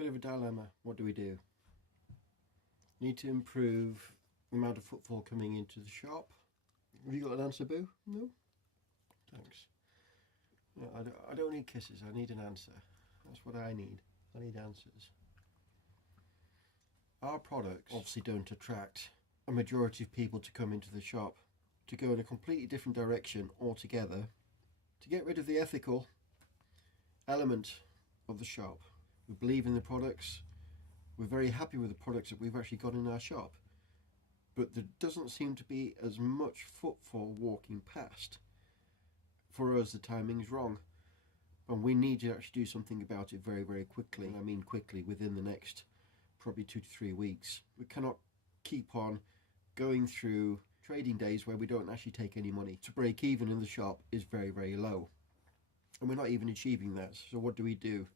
Bit of a dilemma. What do we do? Need to improve the amount of footfall coming into the shop. Have you got an answer, Boo? No? Thanks. No, I don't need kisses, I need an answer. That's what I need. I need answers. Our products obviously don't attract a majority of people to come into the shop, to go in a completely different direction altogether, to get rid of the ethical element of the shop. We believe in the products, we're very happy with the products that we've actually got in our shop, but there doesn't seem to be as much footfall walking past. For us, the timing's wrong, and we need to actually do something about it very, very quickly. And I mean quickly, within the next probably 2 to 3 weeks. We cannot keep on going through trading days where we don't actually take any money. To break even in the shop is very, very low, and we're not even achieving that. So what do we do?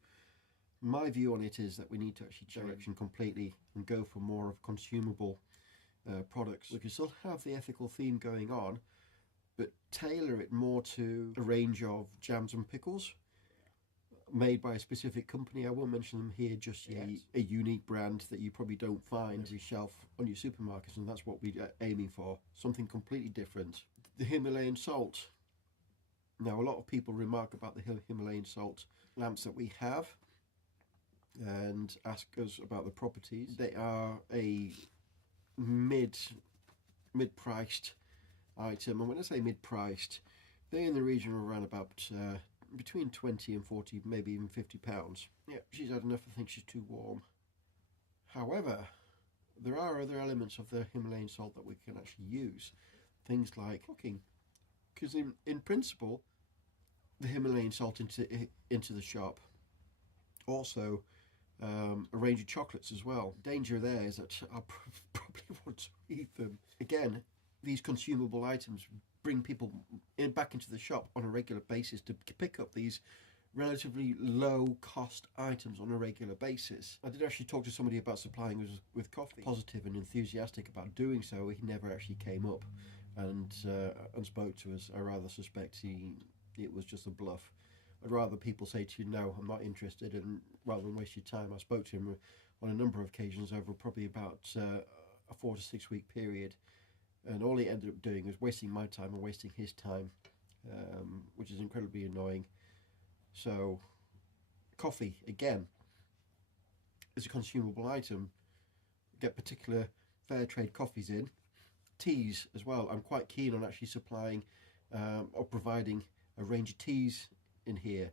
My view on it is that we need to actually change direction completely and go for more of consumable products. We can still have the ethical theme going on, but tailor it more to a range of jams and pickles made by a specific company. I won't mention them here just yet. A unique brand that you probably don't find every shelf on your supermarkets, and that's what we're aiming for. Something completely different. The Himalayan salt. Now, a lot of people remark about the Himalayan salt lamps that we have and ask us about the properties. They are a mid-priced item, and when I say mid-priced, they're in the region of around about between 20 and 40, maybe even 50 pounds. Yeah, she's had enough. I think she's too warm. However, there are other elements of the Himalayan salt that we can actually use, things like cooking, because in principle the Himalayan salt into the shop. Also a range of chocolates as well. Danger there is that I probably want to eat them. Again, these consumable items bring people back into the shop on a regular basis to pick up these relatively low cost items on a regular basis. I did actually talk to somebody about supplying us with coffee. Positive and enthusiastic about doing so. He never actually came up and spoke to us. I rather suspect it was just a bluff. I'd rather people say to you, no, I'm not interested, and rather than waste your time. I spoke to him on a number of occasions over probably about a 4 to 6 week period, and all he ended up doing was wasting my time and wasting his time, which is incredibly annoying. So coffee, again, is a consumable item. Get particular fair trade coffees in. Teas as well. I'm quite keen on actually supplying or providing a range of teas in here.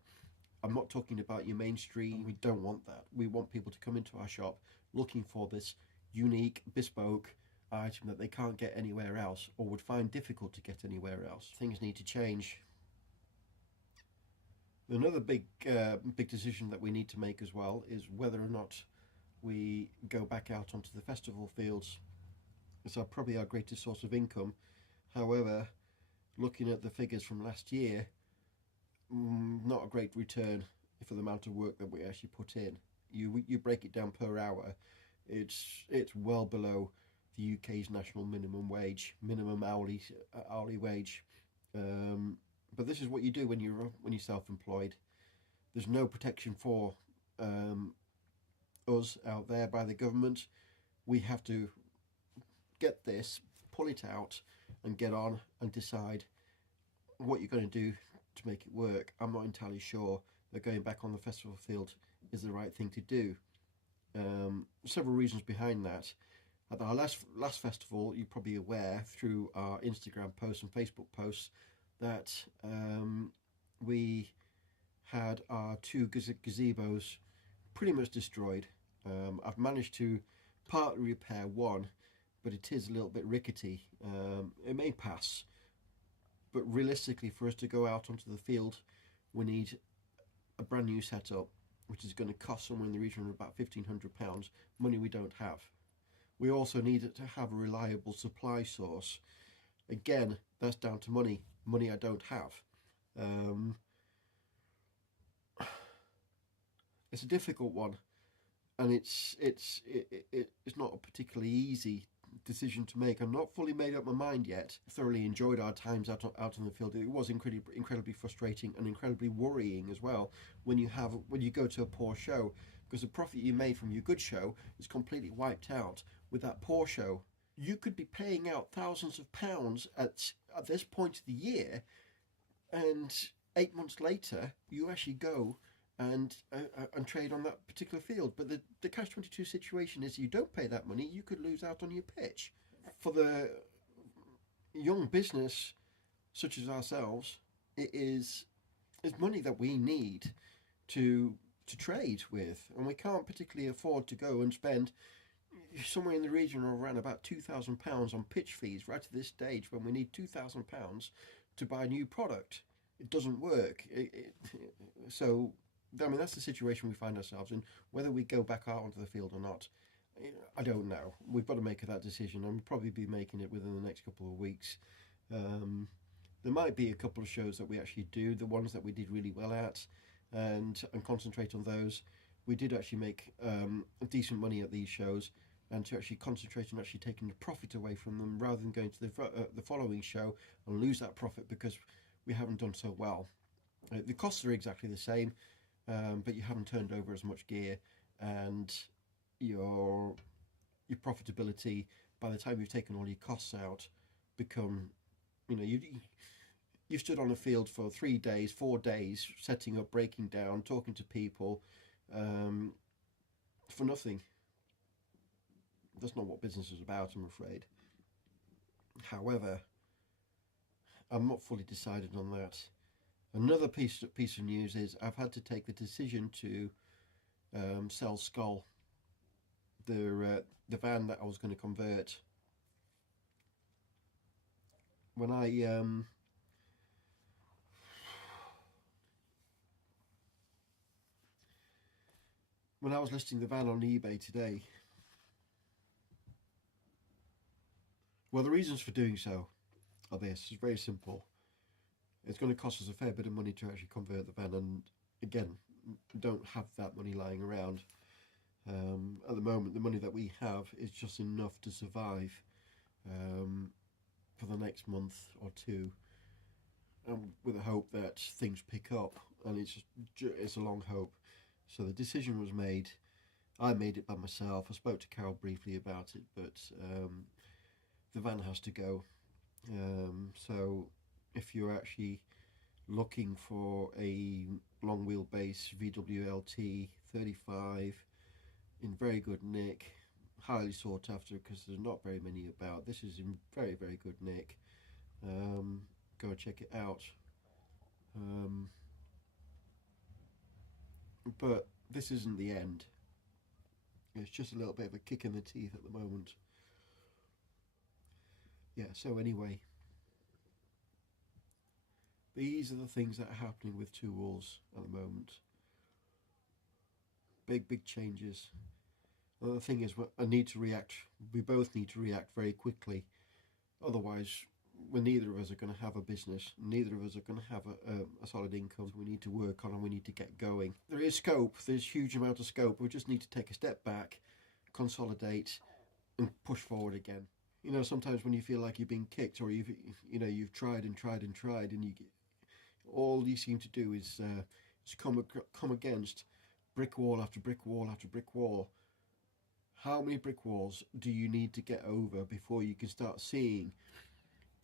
I'm not talking about your mainstream. We don't want that. We want people to come into our shop looking for this unique, bespoke item that they can't get anywhere else, or would find difficult to get anywhere else. Things need to change. Another big decision that we need to make as well is whether or not we go back out onto the festival fields. It's probably our greatest source of income. However, looking at the figures from last year, not a great return for the amount of work that we actually put in. You break it down per hour, it's well below the UK's national minimum wage, minimum hourly wage. But this is what you do when you're self-employed. There's no protection for us out there by the government. We have to get this, pull it out, and get on and decide what you're going to do to make it work. I'm not entirely sure that going back on the festival field is the right thing to do. Several reasons behind that. At our last festival, you're probably aware through our Instagram posts and Facebook posts that we had our 2 gazebos pretty much destroyed. I've managed to partly repair one, but it is a little bit rickety. It may pass, but realistically, for us to go out onto the field, we need a brand new setup, which is going to cost somewhere in the region of about £1,500, money we don't have. We also need to have a reliable supply source. Again, that's down to money I don't have. It's a difficult one, and it's not a particularly easy decision to make. I'm not fully made up my mind yet. Thoroughly enjoyed our times out on the field. It was incredibly frustrating and incredibly worrying as well when you go to a poor show, because the profit you made from your good show is completely wiped out with that poor show. You could be paying out thousands of pounds at this point of the year, and 8 months later you actually go and trade on that particular field. But the catch-22 situation is, you don't pay that money, you could lose out on your pitch. For the young business such as ourselves, it's money that we need to trade with, and we can't particularly afford to go and spend somewhere in the region of around about £2,000 on pitch fees right at this stage, when we need £2,000 to buy a new product. It doesn't work. So I mean, that's the situation we find ourselves in. Whether we go back out onto the field or not, I don't know. We've got to make that decision, and we'll probably be making it within the next couple of weeks. There might be a couple of shows that we actually do, the ones that we did really well at, and concentrate on those. We did actually make decent money at these shows, and to actually concentrate on actually taking the profit away from them, rather than going to the following show and lose that profit because we haven't done so well. The costs are exactly the same, but you haven't turned over as much gear, and your profitability, by the time you've taken all your costs out, become, you stood on a field for 3 days, 4 days, setting up, breaking down, talking to people, for nothing. That's not what business is about, I'm afraid. However, I'm not fully decided on that. Another piece of news is I've had to take the decision to sell Skull, the van that I was going to convert. When I was listing the van on eBay today, well, the reasons for doing so are this. It's very simple. It's going to cost us a fair bit of money to actually convert the van, and again, don't have that money lying around. At the moment, the money that we have is just enough to survive for the next month or two, with the hope that things pick up, and it's a long hope. So the decision was made. I made it by myself. I spoke to Carol briefly about it, but the van has to go. So if you're actually looking for a long wheelbase VWLT 35 in very good nick, highly sought after because there's not very many about, this is in very, very good nick, go and check it out. But this isn't the end. It's just a little bit of a kick in the teeth at the moment. Yeah, so anyway, these are the things that are happening with Two Wolves at the moment. Big changes. The thing is, I need to react. We both need to react very quickly. Otherwise, neither of us are going to have a business. Neither of us are going to have a solid income. We need to work on, and we need to get going. There is scope. There's a huge amount of scope. We just need to take a step back, consolidate, and push forward again. Sometimes when you feel like you're being kicked, or you've tried and tried and tried, and all you seem to do is come against brick wall after brick wall after brick wall. How many brick walls do you need to get over before you can start seeing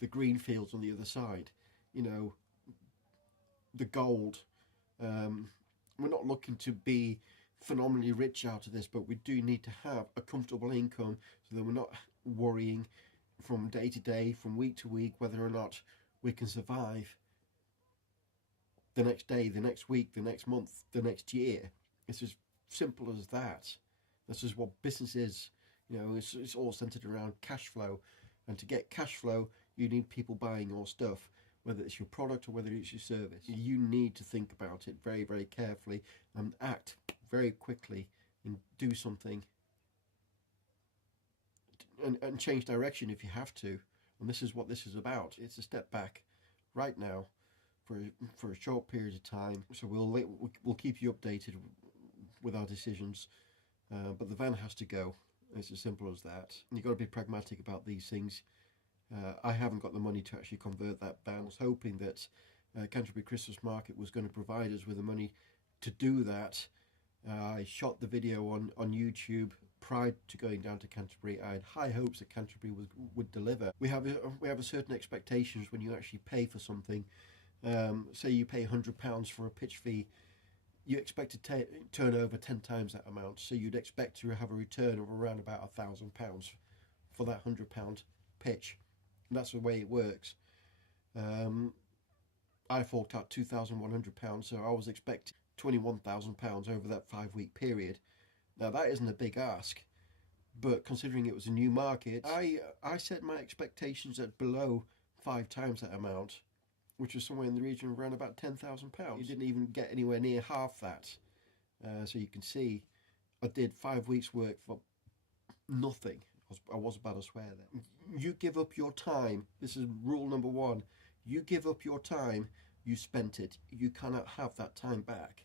the green fields on the other side? The gold. We're not looking to be phenomenally rich out of this, but we do need to have a comfortable income so that we're not worrying from day to day, from week to week, whether or not we can survive the next day, the next week, the next month, the next year. It's as simple as that. This is what business is. It's all centered around cash flow, and to get cash flow, you need people buying your stuff, whether it's your product or whether it's your service. You need to think about it very, very carefully and act very quickly and do something and change direction if you have to. And this is what this is about. It's a step back right now for a short period of time. So we'll keep you updated with our decisions. But the van has to go. It's as simple as that. You've got to be pragmatic about these things. I haven't got the money to actually convert that van. I was hoping that Canterbury Christmas Market was going to provide us with the money to do that, I shot the video on YouTube prior to going down to Canterbury. I had high hopes that Canterbury would deliver. We have a certain expectations when you actually pay for something. Say you pay £100 for a pitch fee, you expect to turn over 10 times that amount. So you'd expect to have a return of around about £1,000 for that £100 pitch. And that's the way it works. I forked out £2,100, so I was expecting £21,000 over that 5-week period. Now that isn't a big ask, but considering it was a new market, I set my expectations at below 5 times that amount, which was somewhere in the region of around about £10,000. You didn't even get anywhere near half that. So you can see I did 5 weeks work for nothing. I was about to swear there. You give up your time. This is rule number 1. You give up your time, you spent it. You cannot have that time back.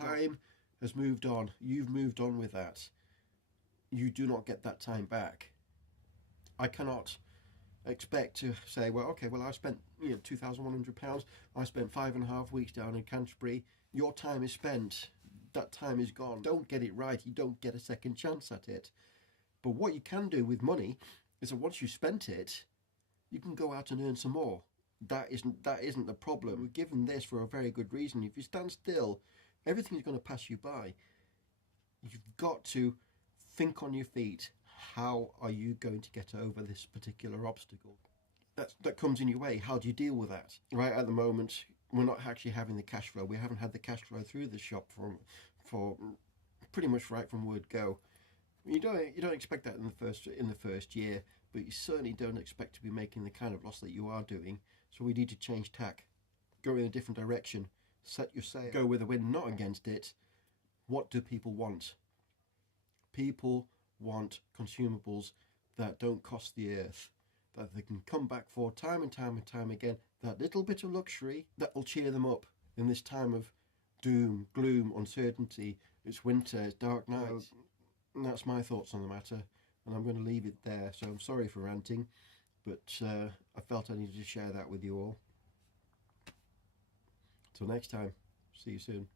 Time has moved on. You've moved on with that. You do not get that time back. I cannot expect to say, well, okay, well, I spent £2,100. I spent 5.5 weeks down in Canterbury. Your time is spent. That time is gone. Don't get it right. You don't get a second chance at it. But what you can do with money is that once you spent it, you can go out and earn some more. That isn't the problem. We're given this for a very good reason. If you stand still, everything's going to pass you by. You've got to think on your feet. How are you going to get over this particular obstacle that comes in your way? How do you deal with that? Right at the moment, we're not actually having the cash flow. We haven't had the cash flow through the shop for pretty much right from word go. You don't expect that in the first year, but you certainly don't expect to be making the kind of loss that you are doing. So we need to change tack, go in a different direction, set your sail, go with the wind, not against it. What do people want? People want consumables that don't cost the earth, that they can come back for time and time and time again. That little bit of luxury that will cheer them up in this time of doom, gloom, uncertainty. It's winter, it's dark nights. And that's my thoughts on the matter, and I'm going to leave it there. So I'm sorry for ranting, but I felt I needed to share that with you all. Till next time, see you soon.